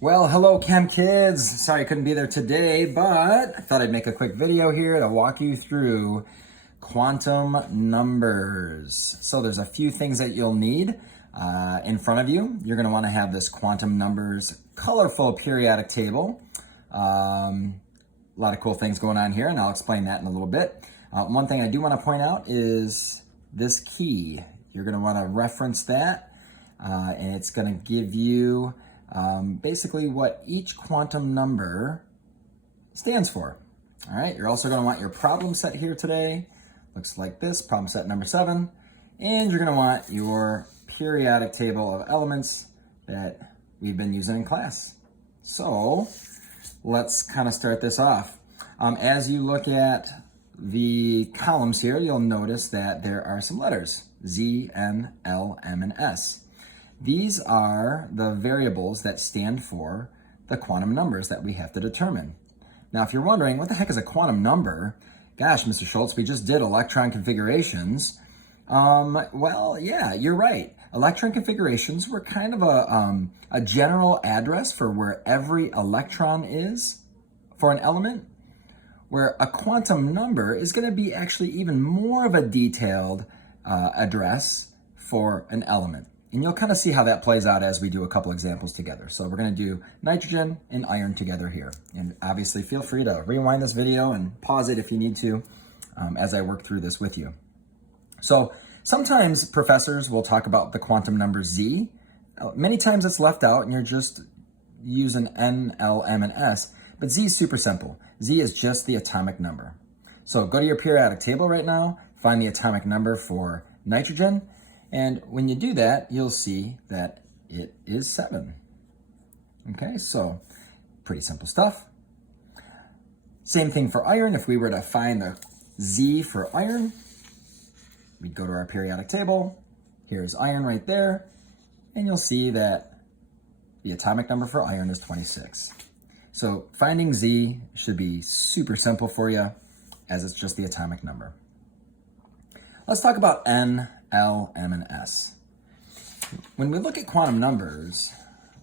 Well, hello Chem Kids. Sorry I couldn't be there today, but I thought I'd make a quick video here to walk you through quantum numbers. So there's a few things that you'll need in front of you. You're gonna wanna have this quantum numbers colorful periodic table. A lot of cool things going on here, and I'll explain that in a little bit. One thing I do wanna point out is this key. You're gonna wanna reference that, and it's gonna give you basically what each quantum number stands for. All right, you're also going to want your problem set here today. Looks like this, problem set number 7. And you're going to want your periodic table of elements that we've been using in class. So let's kind of start this off. As you look at the columns here, you'll notice that there are some letters, Z, N, L, M, and S. These are the variables that stand for the quantum numbers that we have to determine. Now, if you're wondering, what the heck is a quantum number? Gosh, Mr. Schultz, we just did electron configurations. Well, yeah, you're right. Electron configurations were kind of a general address for where every electron is for an element, where a quantum number is going to be actually even more of a detailed address for an element. And you'll kind of see how that plays out as we do a couple examples together. So we're going to do nitrogen and iron together here. And obviously feel free to rewind this video and pause it if you need to as I work through this with you. So sometimes professors will talk about the quantum number Z. Many times it's left out and you're just using N, L, M, and S. But Z is super simple. Z is just the atomic number. So go to your periodic table right now, find the atomic number for nitrogen. And when you do that, you'll see that it is 7. Okay, so pretty simple stuff. Same thing for iron. If we were to find the Z for iron, we'd go to our periodic table. Here's iron right there. And you'll see that the atomic number for iron is 26. So finding Z should be super simple for you, as it's just the atomic number. Let's talk about N, L, M, and S. When we look at quantum numbers,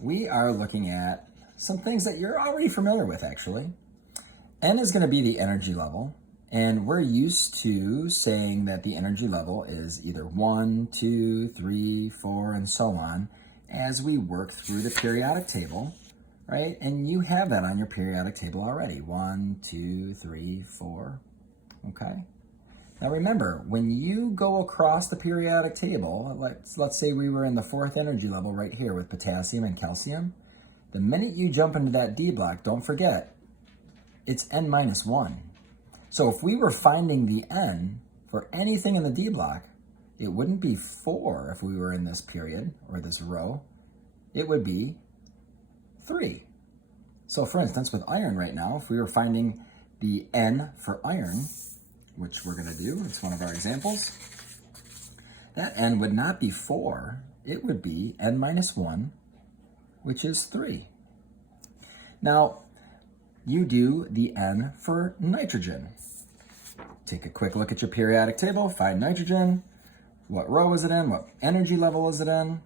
we are looking at some things that you're already familiar with, actually. N is going to be the energy level, and we're used to saying that the energy level is either 1, 2, 3, 4, and so on as we work through the periodic table, right? And you have that on your periodic table already. 1, 2, 3, 4, okay? Now remember, when you go across the periodic table, let's say we were in the 4th energy level right here with potassium and calcium, the minute you jump into that D block, don't forget, it's N minus 1. So if we were finding the N for anything in the D block, it wouldn't be 4 if we were in this period or this row, it would be 3. So for instance, with iron right now, if we were finding the N for iron, which we're going to do, it's one of our examples, that N would not be 4, it would be N minus 1, which is 3. Now, you do the N for nitrogen. Take a quick look at your periodic table, find nitrogen, what row is it in, what energy level is it in,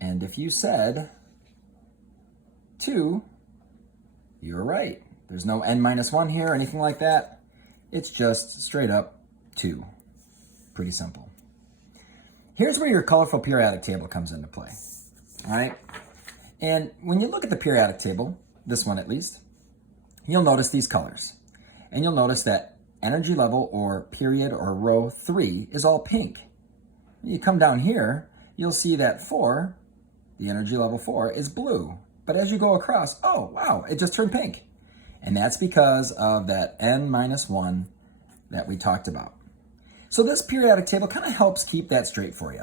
and if you said 2, you're right. There's no N minus 1 here or anything like that. It's just straight up 2. Pretty simple. Here's where your colorful periodic table comes into play. All right. And when you look at the periodic table, this one at least, you'll notice these colors. And you'll notice that energy level or period or row 3 is all pink. When you come down here, you'll see that 4, the energy level 4, is blue. But as you go across, oh, wow, it just turned pink. And that's because of that N minus 1 that we talked about. So this periodic table kind of helps keep that straight for you.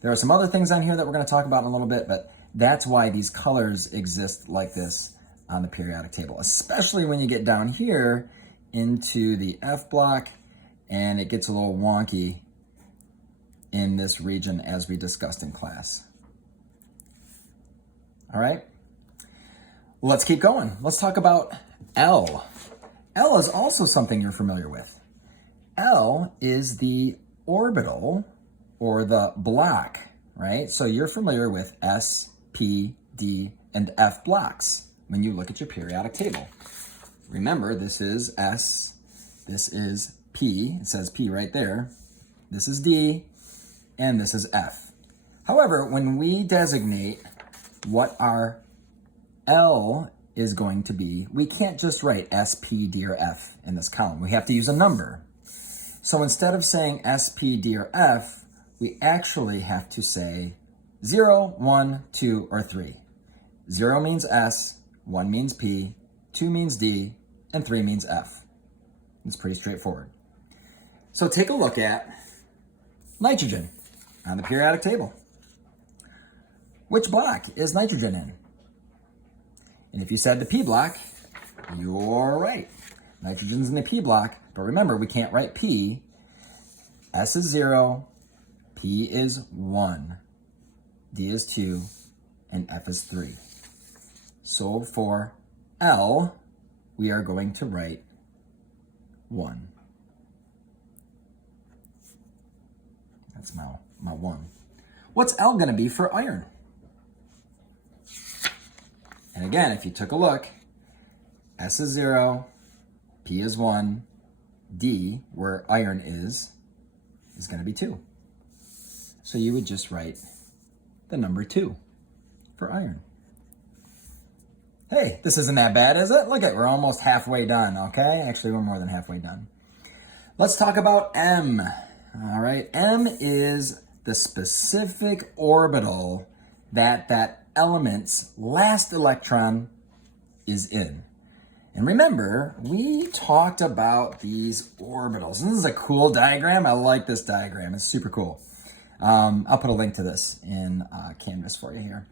There are some other things on here that we're going to talk about in a little bit, but that's why these colors exist like this on the periodic table, especially when you get down here into the F block and it gets a little wonky in this region as we discussed in class. All right. Let's keep going. Let's talk about L. L is also something you're familiar with. L is the orbital or the block, right? So you're familiar with S, P, D, and F blocks when you look at your periodic table. Remember, this is S, this is P, it says P right there, this is D, and this is F. However, when we designate what our L is going to be, we can't just write S, P, D, or F in this column. We have to use a number. So instead of saying S, P, D, or F, we actually have to say 0, 1, 2, or 3. 0 means S, 1 means P, 2 means D, and 3 means F. It's pretty straightforward. So take a look at nitrogen on the periodic table. Which block is nitrogen in? And if you said the P block, you're right. Nitrogen's in the P block, but remember, we can't write P. S is 0, P is 1, D is 2, and F is 3. So for L, we are going to write 1. That's my 1. What's L going to be for iron? And again, if you took a look, S is 0, P is 1, D, where iron is going to be 2. So you would just write the number 2 for iron. Hey, this isn't that bad, is it? Look at, we're almost halfway done, okay? Actually, we're more than halfway done. Let's talk about M. All right, M is the specific orbital that element's last electron is in. And remember, we talked about these orbitals. This is a cool diagram. I like this diagram. It's super cool. I'll put a link to this in Canvas for you here.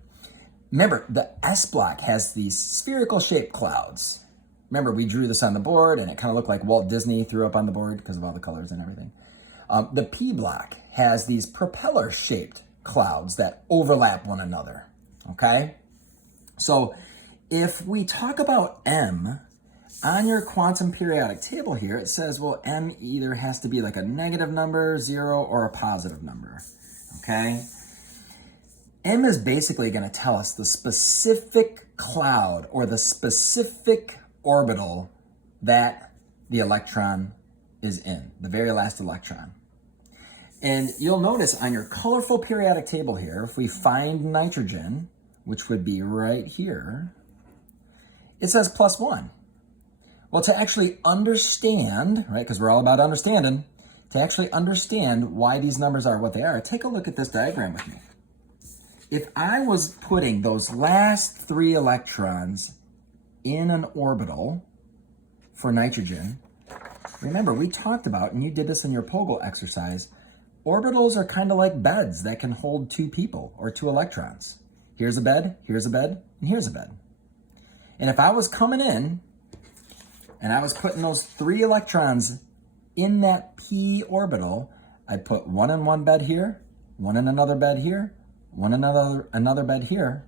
Remember, the S block has these spherical shaped clouds. Remember, we drew this on the board and it kind of looked like Walt Disney threw up on the board because of all the colors and everything. The P block has these propeller shaped clouds that overlap one another. Okay? So if we talk about M, on your quantum periodic table here, it says, well, M either has to be like a negative number, 0, or a positive number. Okay? M is basically going to tell us the specific cloud or the specific orbital that the electron is in, the very last electron. And you'll notice on your colorful periodic table here, if we find nitrogen, which would be right here, it says +1. Well, to actually understand, right, because we're all about understanding, to actually understand why these numbers are what they are, take a look at this diagram with me. If I was putting those last 3 electrons in an orbital for nitrogen, remember, we talked about, and you did this in your POGIL exercise, orbitals are kind of like beds that can hold 2 people or 2 electrons. Here's a bed, here's a bed, and here's a bed. And if I was coming in and I was putting those 3 electrons in that P orbital, I'd put 1 in one bed here, 1 in another bed here, 1 in another bed here.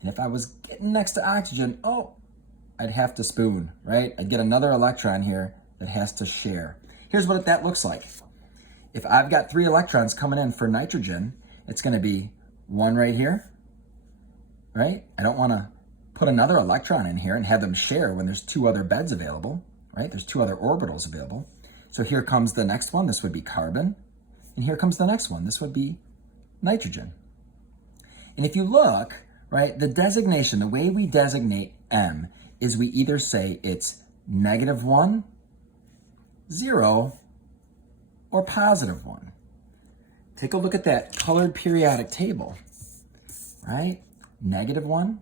And if I was getting next to oxygen, I'd have to spoon, right? I'd get another electron here that has to share. Here's what that looks like. If I've got 3 electrons coming in for nitrogen, it's going to be 1 right here, right? I don't want to put another electron in here and have them share when there's 2 other beds available, right? There's 2 other orbitals available. So here comes the next one. This would be carbon. And here comes the next one. This would be nitrogen. And if you look, right, the designation, the way we designate M is we either say it's -1, 0, or +1. Take a look at that colored periodic table, right? -1,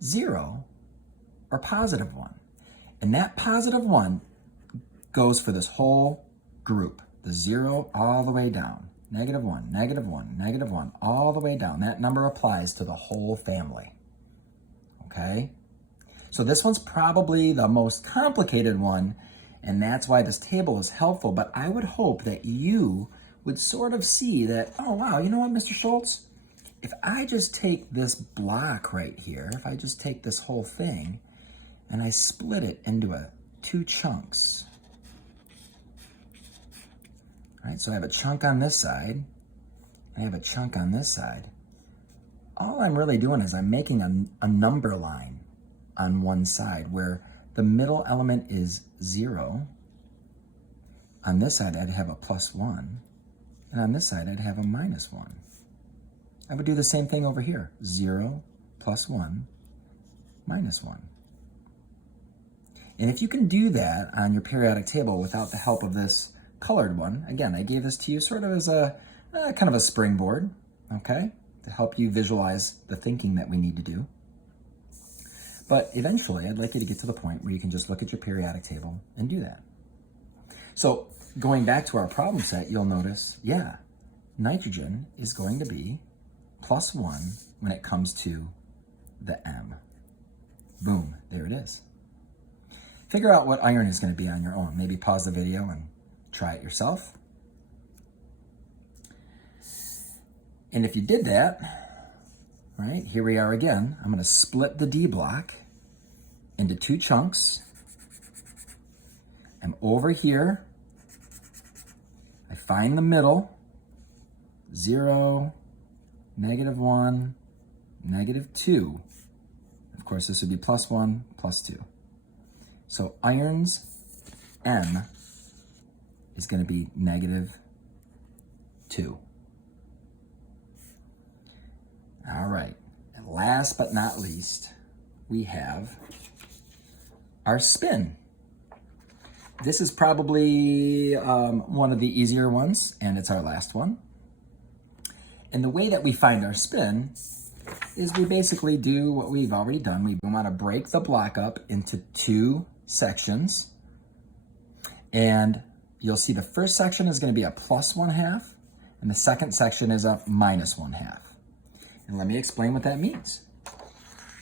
0, or +1. And that +1 goes for this whole group, the 0 all the way down. -1, -1, -1, all the way down. That number applies to the whole family. Okay? So this one's probably the most complicated one, and that's why this table is helpful. But I would hope that you would sort of see that, oh, wow, you know what, Mr. Schultz? If I just take this block right here, if I just take this whole thing, and I split it into 2 chunks, right? So I have a chunk on this side, I have a chunk on this side. all I'm really doing is I'm making a number line on one side where the middle element is 0. On this side, I'd have a +1. And on this side, I'd have a -1. I would do the same thing over here. 0, +1, -1. And if you can do that on your periodic table without the help of this colored one, again, I gave this to you sort of as a kind of a springboard, okay, to help you visualize the thinking that we need to do. But eventually, I'd like you to get to the point where you can just look at your periodic table and do that. So going back to our problem set, you'll notice, yeah, nitrogen is going to be +1 when it comes to the M. Boom, there it is. Figure out what iron is going to be on your own. Maybe pause the video and try it yourself. And if you did that, right, here we are again. I'm going to split the D block into 2 chunks. I'm over here. I find the middle, 0, -1, -2. Of course, this would be +1, +2. So iron's M is going to be -2. All right, and last but not least, we have our spin. This is probably one of the easier ones, and it's our last one. And the way that we find our spin is we basically do what we've already done. We want to break the block up into 2 sections. And you'll see the first section is going to be a +1/2, and the second section is a -1/2. And let me explain what that means.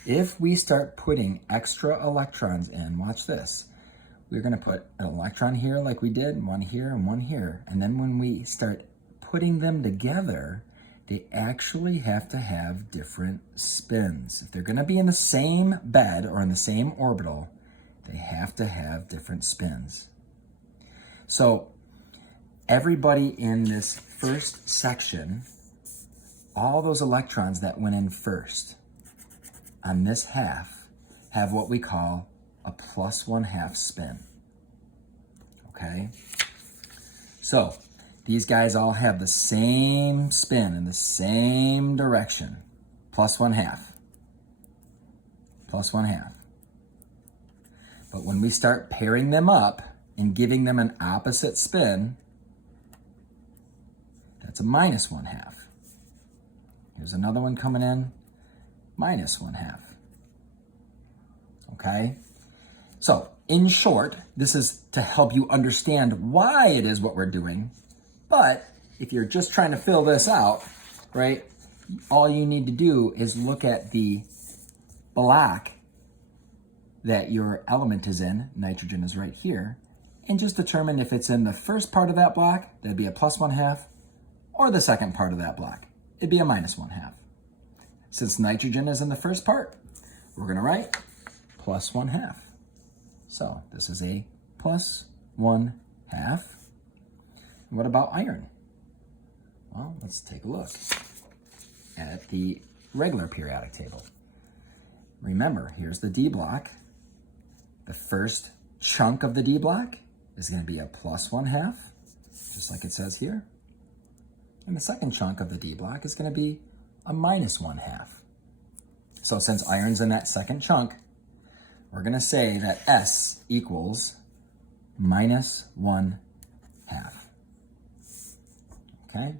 If we start putting extra electrons in, watch this. We're going to put an electron here like we did, 1 here and 1 here. And then when we start putting them together, they actually have to have different spins. If they're going to be in the same bed or in the same orbital, they have to have different spins. So everybody in this first section, all those electrons that went in first on this half have what we call a +1/2 spin, okay? So these guys all have the same spin in the same direction, +1/2, +1/2. But when we start pairing them up and giving them an opposite spin, that's a -1/2. Here's another one coming in, -1/2, okay? So, in short, this is to help you understand why it is what we're doing. But if you're just trying to fill this out, right, all you need to do is look at the block that your element is in, nitrogen is right here, and just determine if it's in the first part of that block, that'd be a +1/2, or the second part of that block, it'd be a -1/2. Since nitrogen is in the first part, we're gonna write +1/2. So this is a +1/2. What about iron? Well, let's take a look at the regular periodic table. Remember, here's the D block. The first chunk of the D block is going to be a +1/2, just like it says here. And the second chunk of the D block is going to be a -1/2. So since iron's in that second chunk, we're going to say that S equals -1/2. Okay?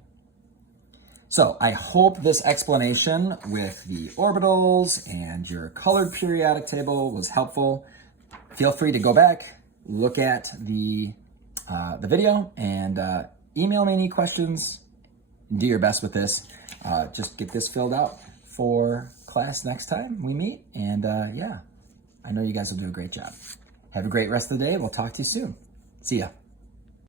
So I hope this explanation with the orbitals and your colored periodic table was helpful. Feel free to go back, look at the video, and email me any questions. Do your best with this. Just get this filled out for class next time we meet. And yeah, I know you guys will do a great job. Have a great rest of the day. We'll talk to you soon. See ya.